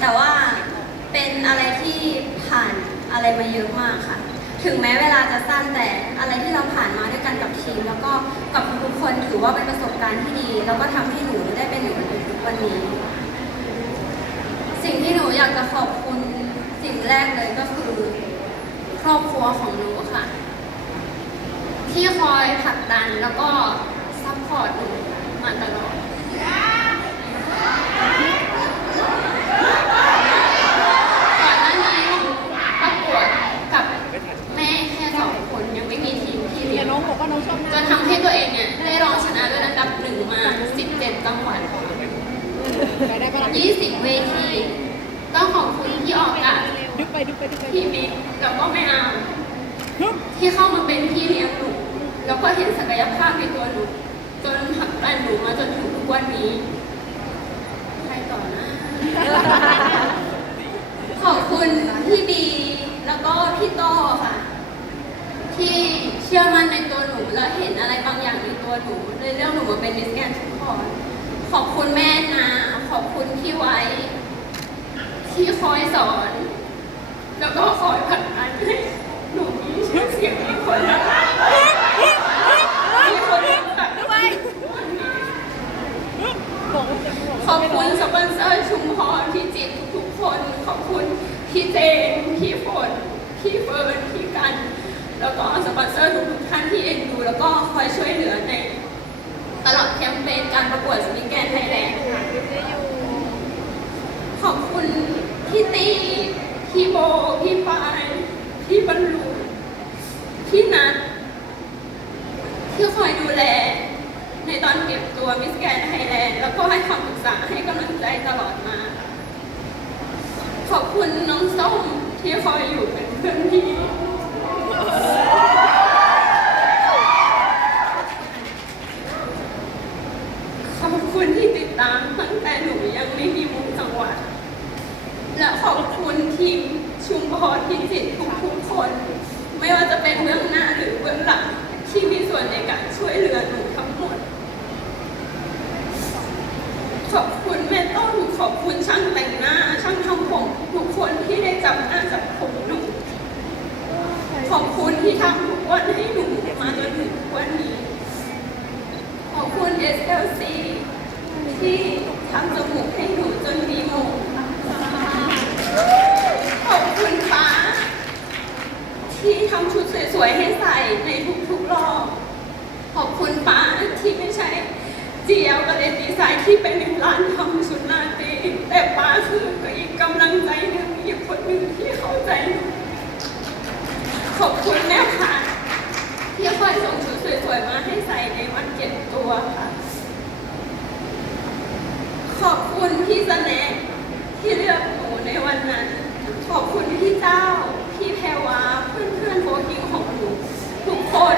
แต่ว่าเป็นอะไรที่ผ่านอะไรมาเยอะมากค่ะ ถึงแม้เวลาจะสั้นแต่อะไรที่เราผ่านมาด้วยกันกับทีม แล้วก็กับทุกคนถือว่าเป็นประสบการณ์ที่ดี แล้วก็ทำให้หนูได้เป็นอยู่ในทุกวันนี้ สิ่งที่หนูอยากจะขอบคุณสิ่งแรกเลยก็คือ ครอบครัวของหนูค่ะ ที่คอยผลักดันแล้วก็ซัพพอร์ตหนูมาตลอด ก่อนหน้านี้หนูประกวดกับแม่แค่สองคนยังไม่มีทีมพี่เลี้ยง น้องบอกว่าน้องชอบ จนทำให้ตัวเองเนี่ยได้รองชนะด้วยอันดับหนึ่งมา 17 จังหวัด ไปได้ปะล่ะ 20 เวที ต้องขอบคุณที่ออกอากาศ ดึกไปดึกไปดึกไป พี่บิ๊กแล้วก็แม่อามที่เข้ามาเป็นพี่เลี้ยงหนู แล้วก็เห็นศักยภาพในตัวหนูจนผลักดันหนูมาจนถึงทุกวันนี้ ใครต่อนะ ขอบคุณพี่บี แล้วก็พี่โต้ค่ะ ที่เชื่อมั่นในตัวหนูและเห็นอะไรบางอย่างในตัวหนูเลยเลือกหนูมาเป็นมิสแกนทุกคนขอบคุณแม่นา ขอบคุณพี่ไว้ ที่คอยสอน แล้วก็คอยผลักดันให้หนูมีชื่อเสียงมีคนรักมีคนรักแบบด้วย บอกว่าจะบอก ขอบคุณสปอนเซอร์ชุมพรพี่จิตรทุกๆคน ขอบคุณ พี่เจนพี่ฝนพี่เฟิร์นพี่กัน แล้วก็สปอนเซอร์ทุกๆท่านที่เอ็นดูแล้วก็คอยช่วยเหลือใน ตลอดแคมเปญการประกวดสมิแกนไทยแลนด์ค่ะ ขอบคุณพี่ตีพี่โบ พี่ปาย พี่บรรลุพี่นัทที่คอยดูแล ในตอนเก็บตัวมิสแกนไทยแลนด์แล้วก็ให้คำปรึกษาให้กำลังใจตลอดมา ขอบคุณน้องส้มที่คอยอยู่เป็นเพื่อนพี่ ขอบคุณที่ติดตามตั้งแต่หนูยังไม่มีมุกจังหวัด และขอบคุณทีมชุมพรพิจิตรทุกๆคน ไม่ว่าจะเป็นเบื้องหน้าหรือเบื้องหลังที่มีส่วนในการช่วยเหลือหนูทั้งหมด ขอบคุณแม่ต้นขอบคุณช่างแต่งหน้า ช่างทำผมทุกคนที่ได้จับหน้าจับผมหนู ขอบคุณที่ทำทุกวันให้หนูมาจนถึงทุกวันนี้ ขอบคุณ SLC ที่ทำจมูกให้หนูจนมีโมงขอบคุณฟ้า ที่ทำชุดสวยๆให้ใส่ในทุกๆรอบ ขอบคุณฟ้าที่ไม่ใช่ GL กับเลยดีไซน์ที่เป็นร้านทำชุดนาตรีแต่ป้าคือก็อีกกำลังใจหนึ่งอีกคนหนึ่งที่เข้าใจหนูขอบคุณแม่ค่ะที่คอยส่งชุดสวยๆมาให้ใส่ในวันเก็บตัวค่ะ ขอบคุณพี่สแนที่เลือกหนูในวันนั้น ขอบคุณพี่เจ้า พี่แพรวา เพื่อนๆโฟกิงของหนูทุกคน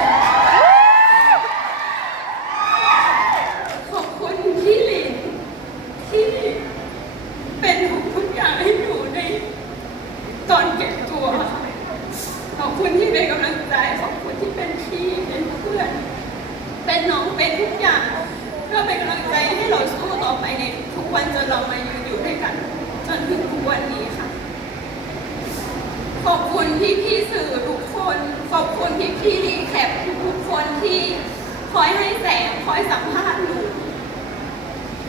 ขอบคุณพี่ลินที่เป็นทุกอย่างให้หนูในตอนเก็บตัวค่ะ ขอบคุณที่เป็นกำลังใจ ขอบคุณที่เป็นพี่ เป็นเพื่อน เป็นน้องเป็นทุกอย่างเพื่อเป็นกำลังใจให้เราสู้ต่อไปในทุกวันจนเรามาอยู่อยู่ด้วยกัน จนถึงทุกวันนี้ค่ะ ขอบคุณพี่พี่สื่อทุกคน ขอบคุณพี่พี่รีแคปทุกคนที่คอยให้แสงคอยสัมภาษณ์หนู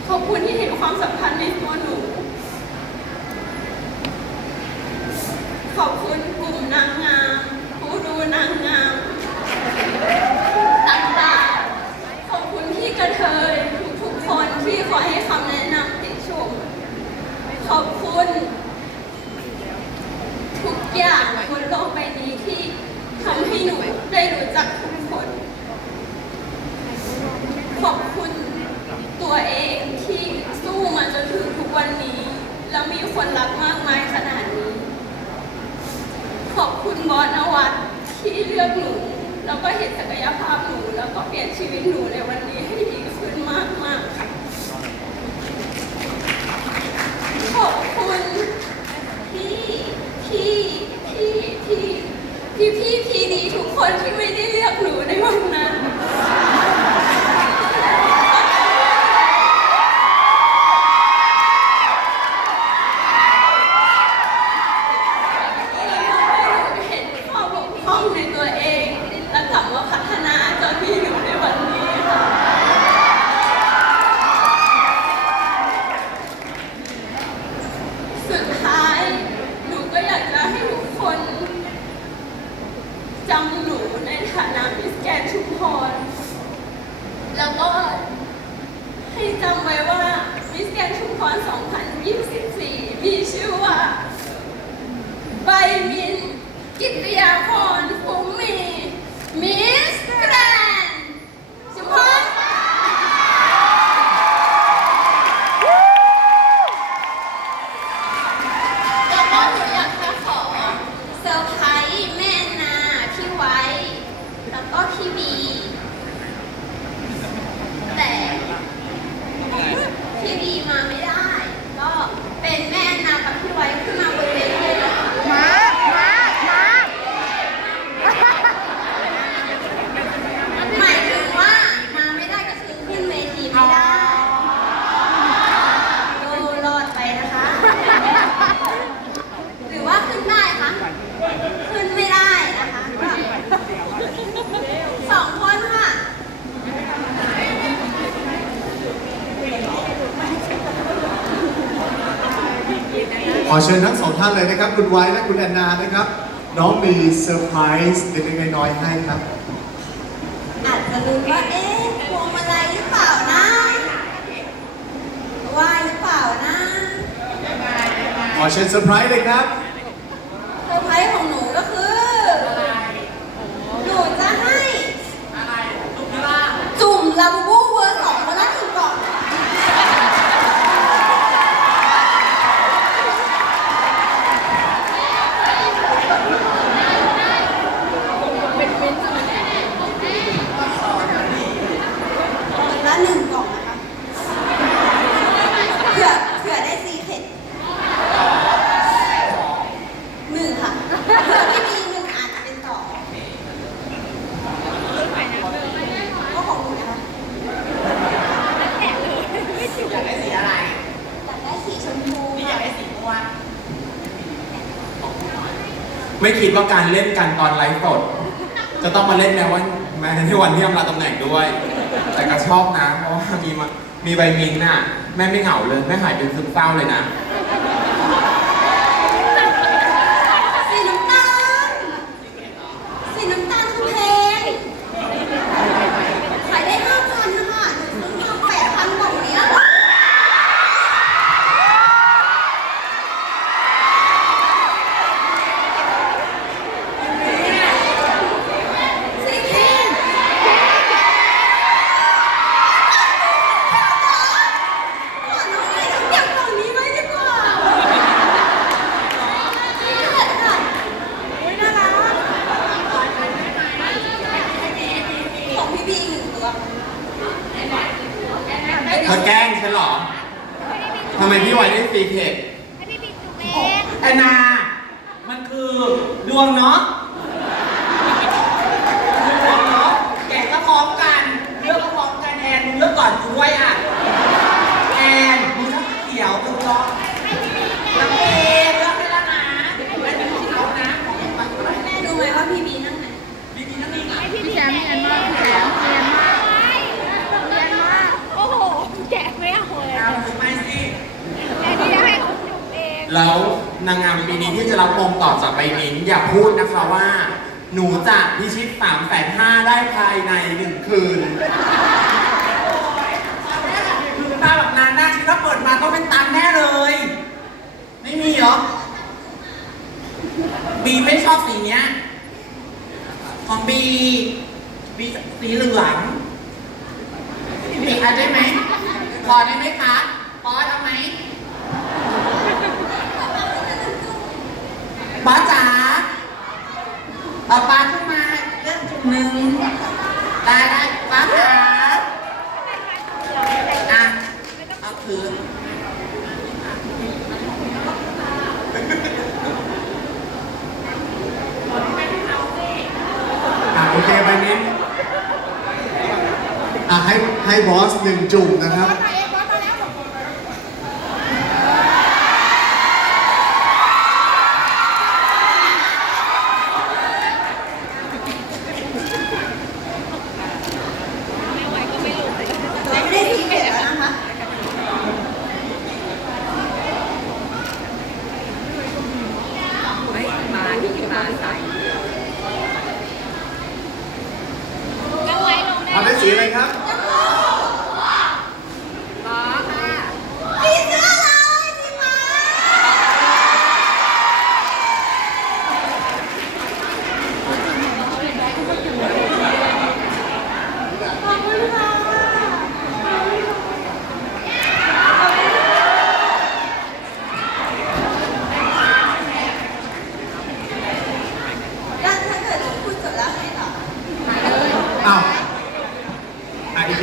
ขอบคุณที่เห็นความสำคัญในตัวหนู ขอบคุณกลุ่มนางงามผู้ดูนางงาม ต่างๆ ขอบคุณที่กระเทยทุกๆคนที่คอยให้คำแนะนำติชม ขอบคุณ ทุกอย่างบนโลกใบนี้ที่ทำให้หนูได้รู้จักทุกคน ขอบคุณตัวเองที่สู้มาจนถึงทุกวันนี้ แล้วมีคนรักมากมายขนาดนี้ ขอ บอสนวัดที่เลือกหนู แล้วก็เห็นศักยภาพหนู แล้วก็เปลี่ยนชีวิตหนูในวันนี้ให้ดีขึ้นมากมากค่ะขอบคุณพี่พี่พี่พี่พี่พี่พี่ดีทุกคนที่ไม่ได้เลือกหนูในวันนั้น 24 มีชื่อว่า ใบมิน กิตยาพรภูมิมิสแกรนด์ชุมพรแล้วก็หนูอยากจะขอเซอร์ไพรส์แม่นาพี่ไว้ แล้วก็พี่บี แต่ พี่บีมาไม่ได้ ก็เป็นแม่นากับพี่ไว้ขึ้นมาบนเวทีนะคะ มา มา มา หมายถึงว่ามาไม่ได้ก็คือขึ้นเวทีไม่ได้ดูรอดไปนะคะ หรือว่าขึ้นได้คะขึ้นไม่ได้นะคะก็สองคนค่ะ ข อเชิญทั้งสองท่านเลยนะครับ คุณไว้และคุณแอนนานะครับ น้องมีเซอร์ไพรส์เล็กๆน้อยๆให้ครับ อาจจะรู้ว่าเอ๊ะพวงมาลัยหรือเปล่านะไหวหรือเปล่านะ ขอเชิญเซอร์ไพรส์เลยครับ เซอร์ไพรส์ของหนูก็คือ หนูจะให้จุ่มลาบูบูเวอร์สองคนละหนึ่งกล่อง เป็นเป็นจัง คนละหนึ่งกล่องนะคะเผื่อเผื่อได้ซีเค็ดหนึ่งค่ะเผื่อไม่มีหนึ่งอาจจะเป็นสองก็ของหนูนะคะ อยากได้สีอะไร อยากได้สีชมพู นี่อยากได้สีม่วง ไม่คิดว่าการเล่นกันตอนไลฟ์สด จะต้องมาเล่นในวันในวันที่อำลาตำแหน่งด้วย แต่ก็ชอบนะ เพราะว่ามีมามีใบมินน่ะ แม่ไม่เหงาเลย แม่หายเป็นซึมเศร้าเลยนะ สีน้ำตาล สีน้ำตาลคือเพลงขายได้ห้าพันนะคะหนูซื้อมาแปดพันกล่องเนี้ยสีเค็มขอน้องเลยเก็บกล่องนี้ไว้ดีกว่าเผ็ดค่ะ อุ๊ยน่ารักของพี่บีหนึ่งตัว เธอแกล้งฉันเหรอ ทำไมพี่ไว้ได้ฟรีเค้กให้พี่บิ๊กจุกเองแอนนา มันคือดวงเนาะดวงเนาะแกะก็พร้อมกันเลือกก็พร้อมกันแอนมึงเลือกก่อนกูด้วยอะแอนมึงชอบเขียวถูกต้อง แล้วนางงามปีนี้ที่จะรับมงต่อจากใบมินอย่าพูดนะคะว่า หนูจะพิชิตสามแสนห้าได้ภายในหนึ่งคืนคือตาแบบนานหน้าที่ถ้าเปิดมาต้องเป็นตันแน่เลย ไม่มีเหรอบีไม่ชอบสีเนี้ยของบีบีสีเหลืองบีอาได้ไหมพอได้ไหมคะพอเอาไหม บอสจ๋าเอาปลาขึ้นมาเลือกจุดหนึ่งได้ได้บอสจ๋าอะเอาถืออะโอเคใบมินอะให้ให้บอสหนึ่งจุ่มนะครับ ไม่ได้ซีเค็ดแล้วนะคะ แล้ว ได้สีอะไรครับ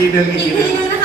你可以吗？